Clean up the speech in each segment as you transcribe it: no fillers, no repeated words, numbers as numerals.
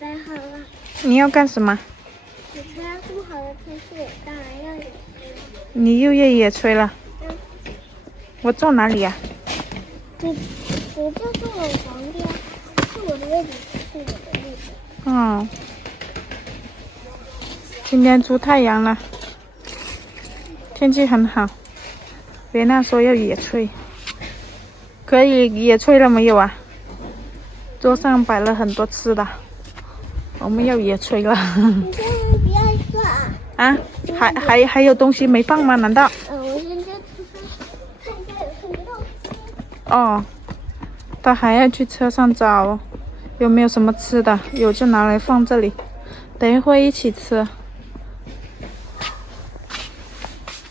摆好了。你要干什么？你看这么好的天气，当然要野炊了。你又要野炊了？嗯，我坐哪里呀？你就是我旁边，是我的位置，是我的位置。嗯，今天出太阳了，天气很好。别娜说要野炊，可以野炊了没有啊？桌上摆了很多吃的，我们要野炊了。你千万不要说啊！啊，还有东西没放吗？难道？我现在看一下有看不到。哦，他还要去车上找有没有什么吃的，有就拿来放这里，等一会一起吃。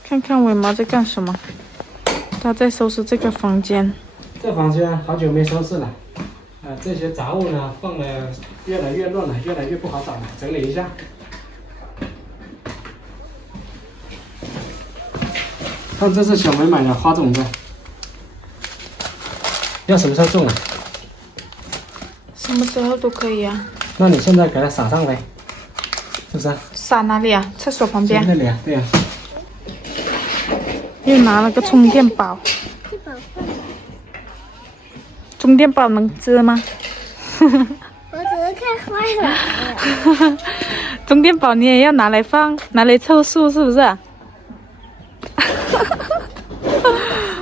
看看尾毛在干什么？他在收拾这个房间。这房间好久没收拾了，这些杂物呢放的越来越乱了，越来越不好找了，整理一下。看，这是小梅买的花种子，要什么时候种啊？什么时候都可以啊。那你现在给它撒上来，是不是？撒哪里啊？厕所旁边。那里啊，对啊。又拿了个充电宝。这宝放。充电宝能织吗？我只是看坏了。充电宝你也要拿来放，拿来凑数是不是？是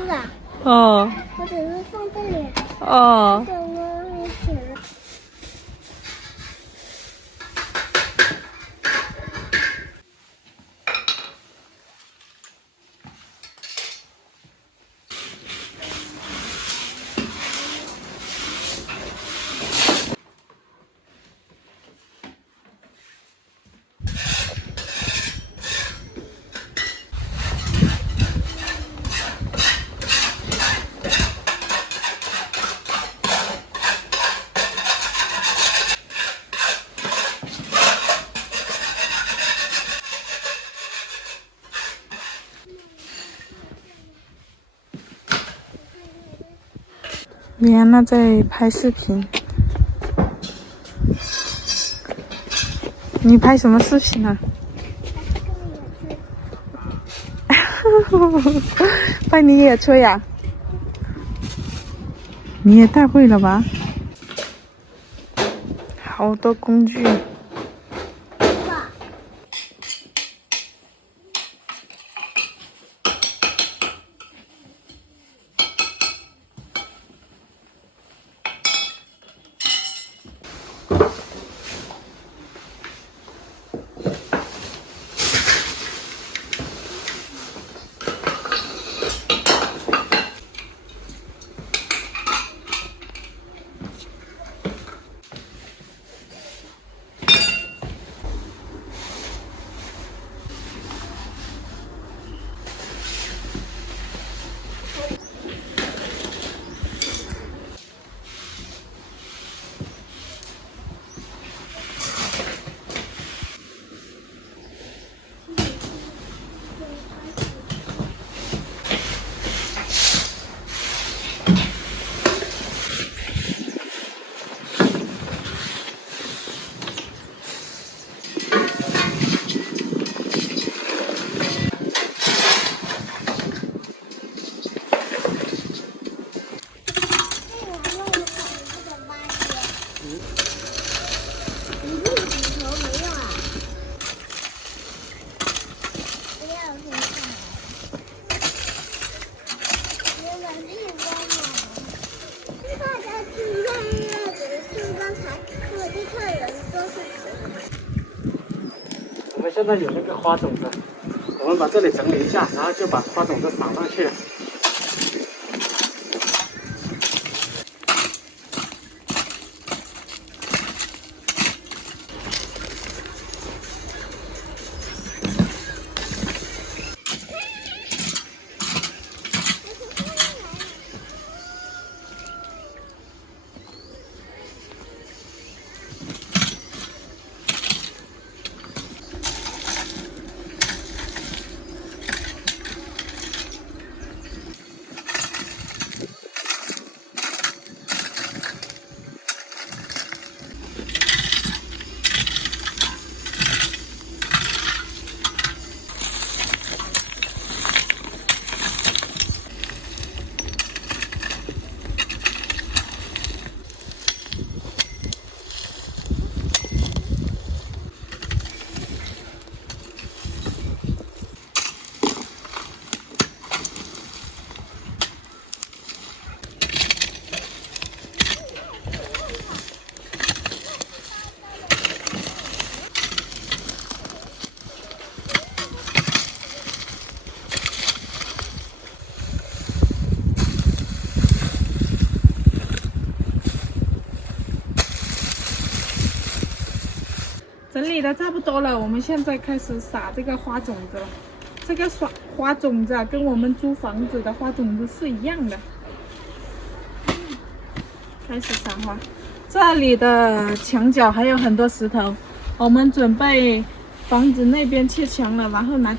啊。哦。我只是放这里。哦。怎么没写了？米安娜在拍视频。你拍什么视频啊？拍你野炊呀？你也太会了吧！好多工具。我们现在有那个花种子，我们把这里整理一下，然后就把花种子撒上去。整理的差不多了，我们现在开始撒这个花种子了。这个花种子啊，跟我们租房子的花种子是一样的。开始撒花，这里的墙角还有很多石头，我们准备房子那边砌墙了，然后拿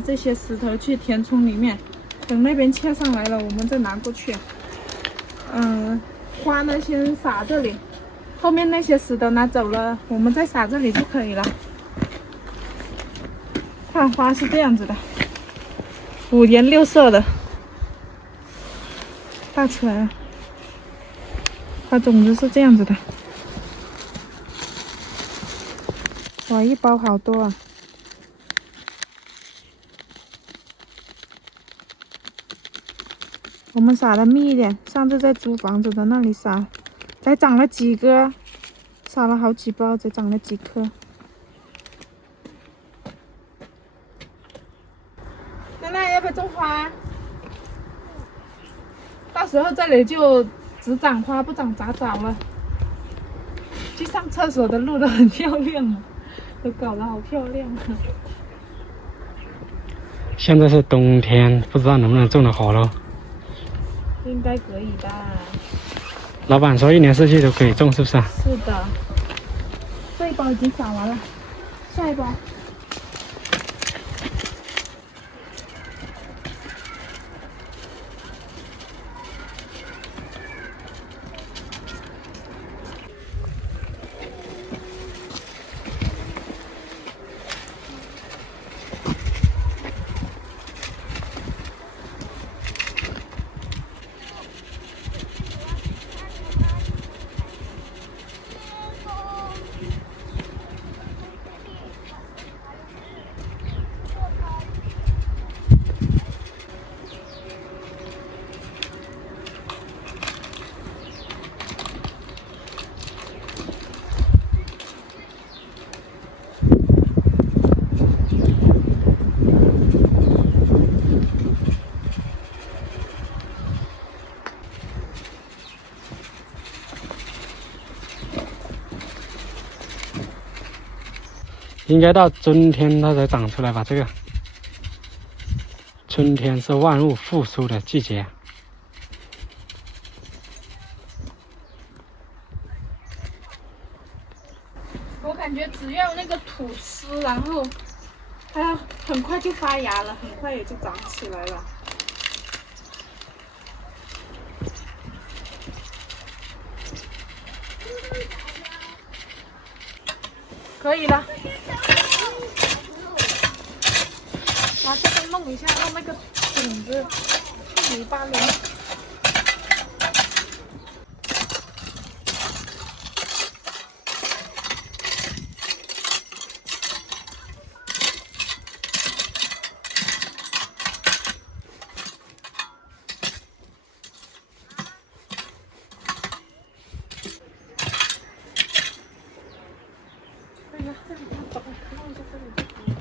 这些石头去填充里面，等那边砌上来了，我们再拿过去。花呢先撒这里。后面那些石头拿走了，我们再撒这里就可以了。看花是这样子的，5颜6色的，大起来了。花种子是这样子的，哇，一包好多啊！我们撒的密一点，上次在租房子的那里撒。才长了几个，撒了好几包，才长了几颗。奶奶要不要种花？到时候这里就只长花不长杂草了。去上厕所的路都很漂亮啊，都搞得好漂亮啊。现在是冬天，不知道能不能种得好喽？应该可以的。老板说1年4季都可以种，是不是啊？是的，这一包已经撒完了，下一包。应该到春天它才长出来吧？这个春天是万物复苏的季节。我感觉只要那个土湿，然后它很快就发芽了，很快也就长起来了。可以了，把这个弄一下，让那个种子去泥巴里。这里它弄一下这里就可以。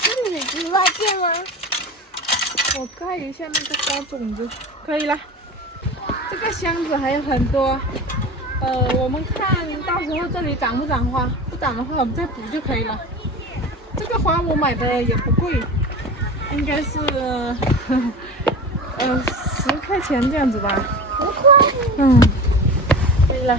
这里是发现吗？我盖一下那个花种子，可以了。这个箱子还有很多，我们看到时候这里长不长花，不长的话我们再补就可以了。这个花我买的也不贵，应该是10块钱这样子吧。10块。嗯，可以了。